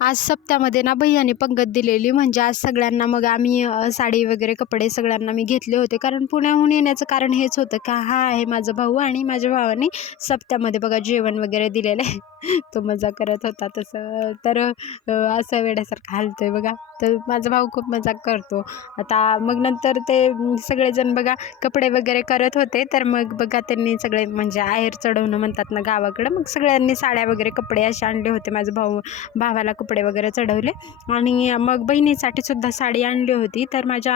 आज सप्त्यामध्ये ना भैयाने पंगत दिलेली, म्हणजे आज सगळ्यांना मग आम्ही साडी वगैरे कपडे सगळ्यांना मी घेतले होते. कारण पुण्याहून येण्याचं कारण हेच होतं का हा आहे माझा भाऊ आणि माझ्या भावाने सप्त्यामध्ये बघा जेवण वगैरे दिलेलं आहे. तो मजा करत होता तसं तर असं वेड्यासारखं हालतोय बघा. तर माझा भाऊ खूप मजाक करतो. आता मग नंतर ते सगळेजण बघा कपडे वगैरे करत होते. तर मग बघा त्यांनी सगळे म्हणजे आहेर चढवणं म्हणतात ना गावाकडं, मग सगळ्यांनी साड्या वगैरे कपडे असे आणले होते. माझा भावाला कपडे वगैरे चढवले आणि मग बहिणीसाठी सुद्धा साडी आणली होती. तर माझ्या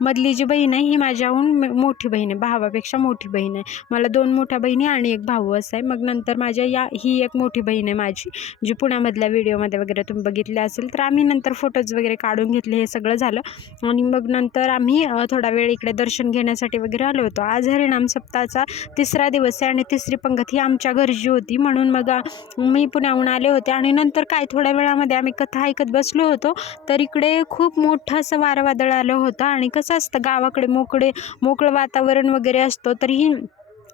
मधली जी बहीण आहे ही माझ्याहून मोठी बहीण आहे, भावापेक्षा मोठी बहीण आहे. मला 2 मोठ्या बहिणी आणि एक भाऊ असं आहे. मग नंतर ही एक मोठी बहीण आहे माझी, जी पुण्यामधल्या व्हिडिओमध्ये वगैरे तुम्ही बघितले असेल. तर आम्ही नंतर फोटोज वगैरे काढून घेतले, हे सगळं झालं आणि मग नंतर आम्ही थोडा वेळ इकडे दर्शन घेण्यासाठी वगैरे आलो होतो. आज हरिनाम सप्ताहाचा 3रा दिवस आहे आणि 3री पंगत ही आमच्या घरची होती. म्हणून मग मी पुण्याहून आले होते आणि नंतर काय थोड्या वेळामध्ये आम्ही कथा ऐकत बसलो होतो. तर इकडे खूप मोठं असं वारं आलं होतं आणि कसं असतं गावाकडे मोकळं वातावरण वगैरे असतं. तर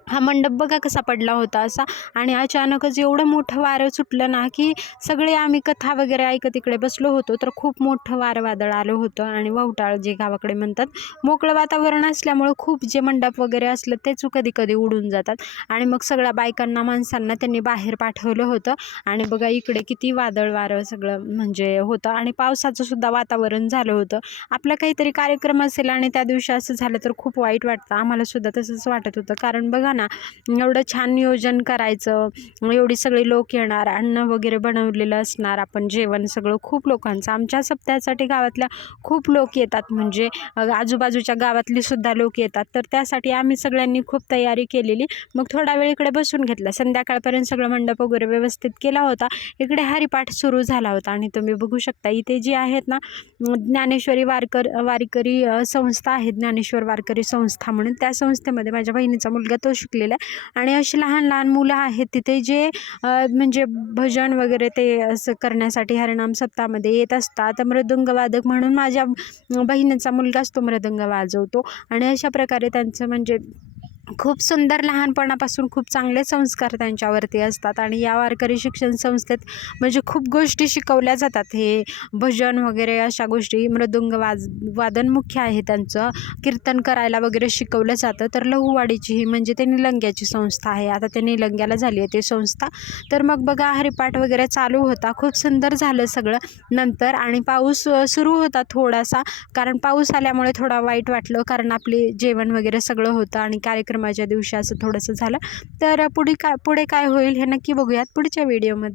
हा मंडप बघा कसा पडला होता असा, आणि अचानकच एवढं मोठं वारं सुटलं ना की सगळे आम्ही कथा वगैरे ऐकत इकडे बसलो होतो. तर खूप मोठं वादळ आलं होतं आणि ववटाळ जे गावाकडे म्हणतात. मोकळं वातावरण असल्यामुळं खूप जे मंडप वगैरे असलं तेच कधी कधी उडून जातात आणि मग सगळ्या बायकांना माणसांना त्यांनी बाहेर पाठवलं होतं. आणि बघा इकडे किती वारं सगळं म्हणजे होतं आणि पावसाचं सुद्धा वातावरण झालं होतं. आपला काहीतरी कार्यक्रम असेल आणि त्या दिवशी असं झालं तर खूप वाईट वाटतं. आम्हाला सुद्धा तसंच वाटत होतं, कारण बघा ना एवढं छान नियोजन करायचं, एवढी सगळी लोक येणार, अन्न वगैरे बनवलेलं असणार, आपण जेवण सगळं खूप लोकांचं. आमच्या सप्त्यासाठी गावातल्या खूप लोक येतात, म्हणजे आजूबाजूच्या गावातली सुद्धा लोक येतात. तर त्यासाठी आम्ही सगळ्यांनी खूप तयारी केलेली. मग थोडा वेळ इकडे बसून घेतला, संध्याकाळपर्यंत सगळं मंडप वगैरे व्यवस्थित केला होता. इकडे हरिपाठ सुरू झाला होता आणि तुम्ही बघू शकता इथे जी आहेत ना ज्ञानेश्वरी वारकरी संस्था आहे, ज्ञानेश्वर वारकरी संस्था म्हणून. त्या संस्थेमध्ये माझ्या बहिणीचा मुलगा तो शिकलेला आहे आणि अशी लहान लहान मुलं आहेत तिथे जे म्हणजे भजन वगैरे ते असं करण्यासाठी हरिनाम सप्ताहामध्ये येत असतात. मृदुंगवादक म्हणून माझ्या बहिणीचा मुलगाच तो मृदुंग वाजवतो आणि अशा प्रकारे त्यांचं म्हणजे खूप सुंदर लहानपणापासून खूप चांगले संस्कार त्यांच्यावरती असतात. आणि या वारकरी शिक्षण संस्थेत म्हणजे खूप गोष्टी शिकवल्या जातात. हे भजन वगैरे अशा गोष्टी, मृदुंग वादन मुख्य आहे त्यांचं, कीर्तन करायला वगैरे शिकवलं जातं. तर लहुवाडीची ही म्हणजे ते निलंग्याची संस्था आहे, आता ते निलंग्याला झाली आहे ते संस्था. तर मग बघा हरिपाठ वगैरे चालू होता, खूप सुंदर झालं सगळं नंतर. आणि पाऊस सुरू होता थोडासा, कारण पाऊस आल्यामुळे थोडा वाईट वाटलं, कारण आपले जेवण वगैरे सगळं होतं आणि कार्यक्रमाच्या दिवशी असं थोडंसं झालं. तर पुढे काय होईल हे नक्की बघूयात पुढच्या व्हिडिओमध्ये.